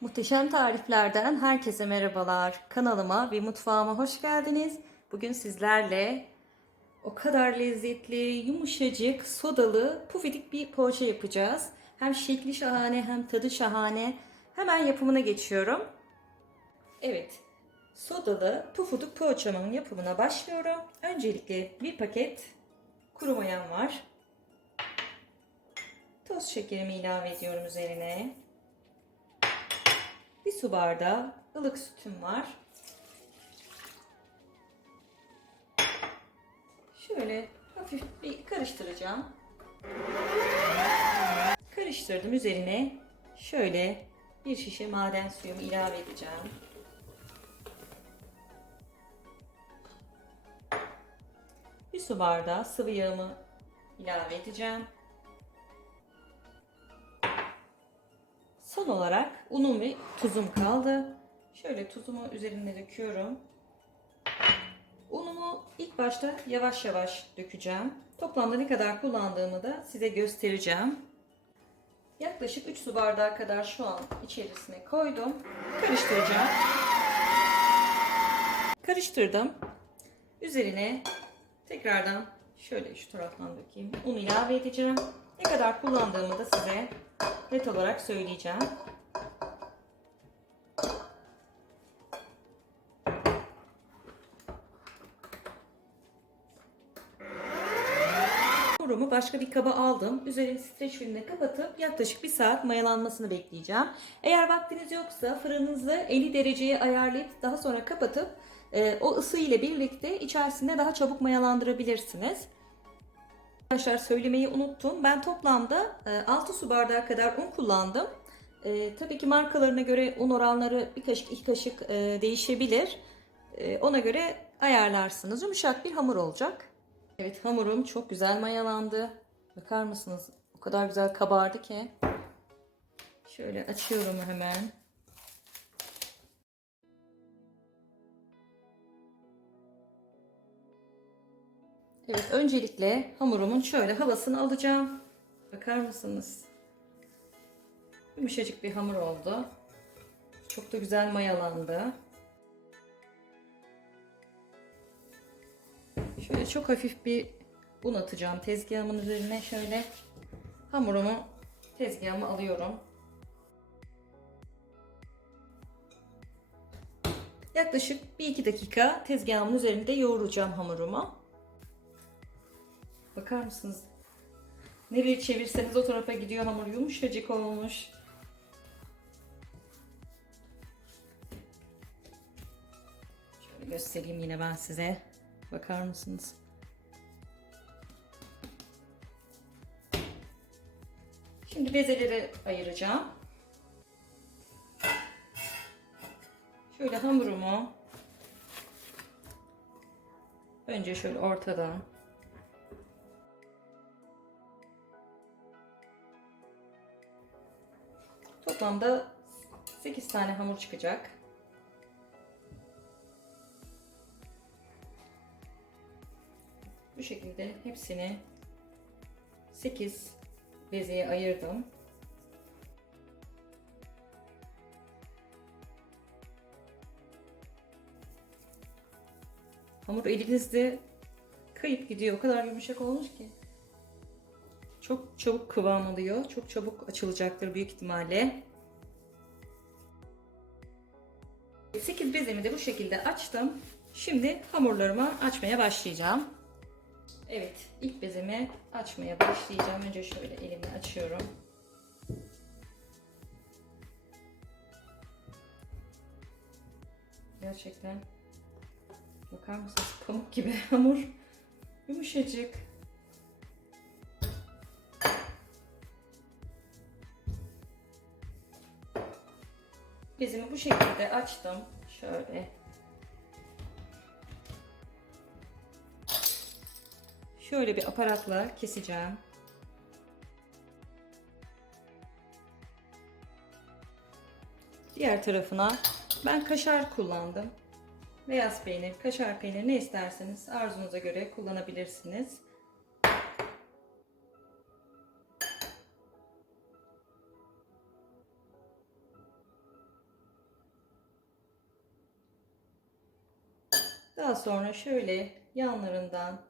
Muhteşem tariflerden herkese merhabalar. Kanalıma ve mutfağıma hoş geldiniz. Bugün sizlerle o kadar lezzetli, yumuşacık, sodalı, pufidik bir poğaça yapacağız. Hem şekli şahane hem tadı şahane. Hemen yapımına geçiyorum. Evet, sodalı pufuduk poğaçamın yapımına başlıyorum. Öncelikle bir paket kuru mayam var. Toz şekerimi ilave ediyorum üzerine. Bir su bardağı ılık sütüm var. Şöyle hafif bir karıştıracağım. Karıştırdım üzerine şöyle bir şişe maden suyumu ilave edeceğim. Bir su bardağı sıvı yağımı ilave edeceğim. Son olarak unum ve tuzum kaldı. Şöyle tuzumu üzerine döküyorum. Unumu ilk başta yavaş yavaş dökeceğim. Toplamda ne kadar kullandığımı da size göstereceğim. Yaklaşık 3 su bardağı kadar şu an içerisine koydum. Karıştıracağım. Karıştırdım. Üzerine tekrardan şöyle şu taraftan dökeyim. Un ilave edeceğim. Ne kadar kullandığımı da size net olarak söyleyeceğim. Hamurumu başka bir kaba aldım. Üzerini streç filmle kapatıp yaklaşık bir saat mayalanmasını bekleyeceğim. Eğer vaktiniz yoksa fırınınızı 50 dereceye ayarlayıp daha sonra kapatıp e, o ısı ile birlikte içerisinde daha çabuk mayalandırabilirsiniz. Arkadaşlar söylemeyi unuttum. Ben toplamda e, 6 su bardağı kadar un kullandım. E, tabii ki markalarına göre un oranları bir kaşık iki kaşık e, değişebilir. E, ona göre ayarlarsınız. Yumuşak bir hamur olacak. Evet hamurum çok güzel mayalandı. Bakar mısınız? O kadar güzel kabardı ki. Şöyle açıyorum hemen. Evet öncelikle hamurumun şöyle havasını alacağım. Bakar mısınız? Yumuşacık bir hamur oldu. Çok da güzel mayalandı. Şöyle çok hafif bir un atacağım tezgahımın üzerine şöyle hamurumu tezgahıma alıyorum. Yaklaşık 1-2 dakika tezgahımın üzerinde yoğuracağım hamurumu. Bakar mısınız? Nereye çevirseniz o tarafa gidiyor hamur yumuşacık olmuş. Şöyle göstereyim yine ben size. Bakar mısınız? Şimdi bezeleri ayıracağım. Şöyle hamurumu önce şöyle ortadan Toplamda 8 tane hamur çıkacak. Bu şekilde hepsini 8 bezeye ayırdım. Hamur elinizde kayıp gidiyor. O kadar yumuşak olmuş ki. Çok çabuk kıvam alıyor. Çok çabuk açılacaktır büyük ihtimalle. 8 bezemi de bu şekilde açtım. Şimdi hamurlarımı açmaya başlayacağım. Evet, ilk bezemi açmaya başlayacağım. Önce şöyle elimi açıyorum. Gerçekten bakar mısınız? Pamuk gibi hamur. Yumuşacık. Bezimi bu şekilde açtım. Şöyle. Şöyle bir aparatla keseceğim. Diğer tarafına ben kaşar kullandım. Beyaz peynir, kaşar peynir ne isterseniz arzunuza göre kullanabilirsiniz. Daha sonra şöyle yanlarından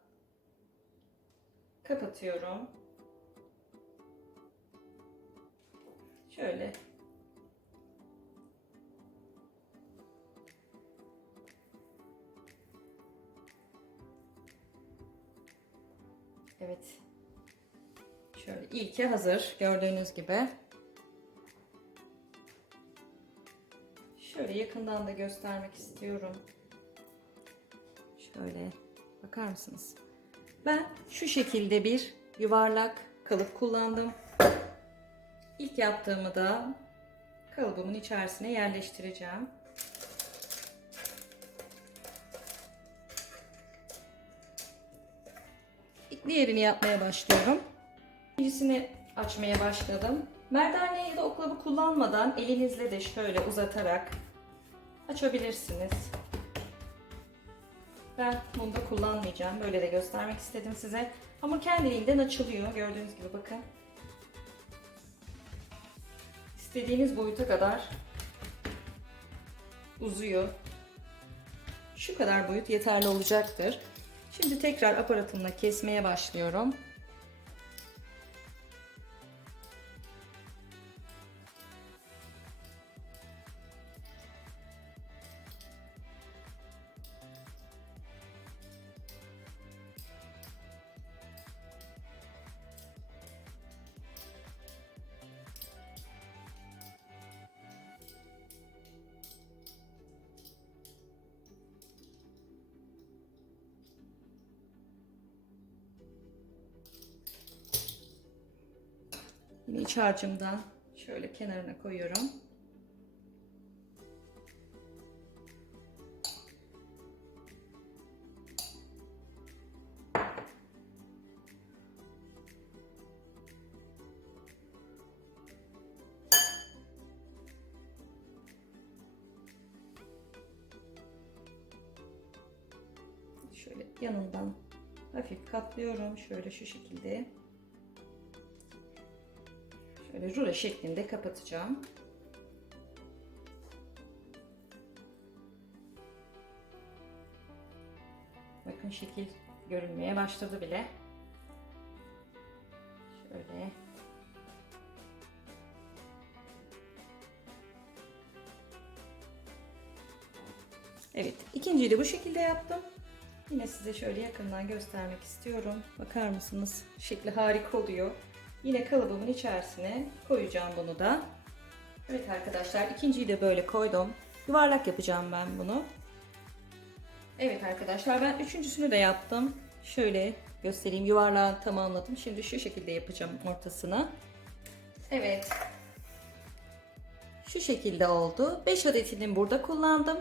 kapatıyorum. Şöyle Evet. Şöyle ilki hazır gördüğünüz gibi. Şöyle yakından da göstermek istiyorum. Şöyle bakar mısınız? Ben şu şekilde bir yuvarlak kalıp kullandım. İlk yaptığımı da kalıbımın içerisine yerleştireceğim. Diğerini yapmaya başlıyorum. İkincisini açmaya başladım. Merdane ya da oklavu kullanmadan elinizle de şöyle uzatarak açabilirsiniz. Ben bunu da kullanmayacağım. Böyle de göstermek istedim size. Hamur kendiliğinden açılıyor. Gördüğünüz gibi bakın. İstediğiniz boyuta kadar uzuyor. Şu kadar boyut yeterli olacaktır. Şimdi tekrar aparatımla kesmeye başlıyorum. Yine iç harcımdan şöyle kenarına koyuyorum. Şöyle yanından hafif katlıyorum. Şöyle şu şekilde. Şöyle rulo şeklinde kapatacağım. Bakın şekil görünmeye başladı bile. Şöyle. Evet, ikinciyi de bu şekilde yaptım. Yine size şöyle yakından göstermek istiyorum. Bakar mısınız? Şekli harika oluyor. Yine kalıbımın içerisine koyacağım bunu da. Evet arkadaşlar ikinciyi de böyle koydum. Yuvarlak yapacağım ben bunu. Evet arkadaşlar ben üçüncüsünü de yaptım. Şöyle göstereyim yuvarlağı tamamladım. Şimdi şu şekilde yapacağım ortasını. Evet. Şu şekilde oldu. 5 adetini burada kullandım.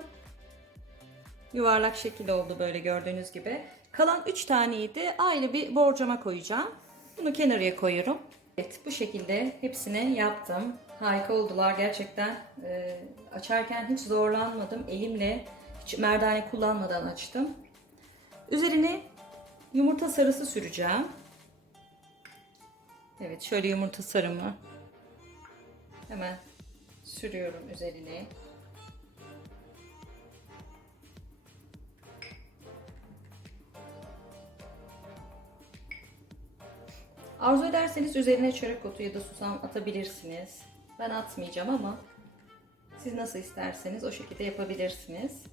Yuvarlak şekil oldu böyle gördüğünüz gibi. Kalan 3 taneyi de ayrı bir borcama koyacağım. Bunu kenarıya koyuyorum. Evet bu şekilde hepsini yaptım. Harika oldular gerçekten. Ee, açarken hiç zorlanmadım. Elimle hiç merdane kullanmadan açtım. Üzerine yumurta sarısı süreceğim. Evet şöyle yumurta sarımı hemen sürüyorum üzerine. Arzu ederseniz üzerine çörek otu ya da susam atabilirsiniz. Ben atmayacağım ama siz nasıl isterseniz o şekilde yapabilirsiniz.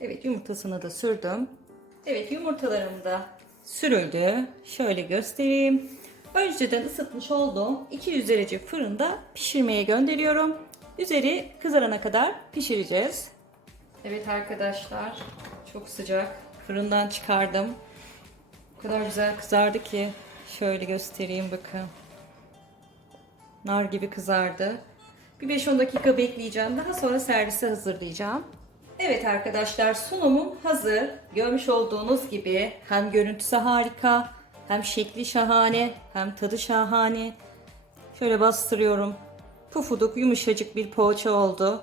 Evet yumurtasını da sürdüm. Evet yumurtalarım da sürüldü. Şöyle göstereyim. Önceden ısıtmış olduğum 200 derece fırında pişirmeye gönderiyorum. Üzeri kızarana kadar pişireceğiz. Evet arkadaşlar çok sıcak. Fırından çıkardım. O kadar güzel kızardı ki. Şöyle göstereyim bakın. Nar gibi kızardı. Bir 5-10 dakika bekleyeceğim. Daha sonra servise hazırlayacağım. Evet arkadaşlar sunumum hazır. Görmüş olduğunuz gibi hem görüntüsü harika Hem şekli şahane hem tadı şahane. Şöyle bastırıyorum. Pufuduk yumuşacık bir poğaça oldu.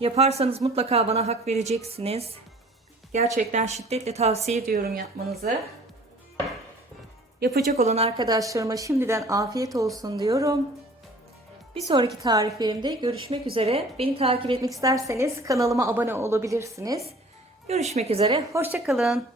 Yaparsanız mutlaka bana hak vereceksiniz. Gerçekten şiddetle tavsiye ediyorum yapmanızı. Yapacak olan arkadaşlarıma şimdiden afiyet olsun diyorum. Bir sonraki tariflerimde görüşmek üzere. Beni takip etmek isterseniz kanalıma abone olabilirsiniz. Görüşmek üzere. Hoşçakalın.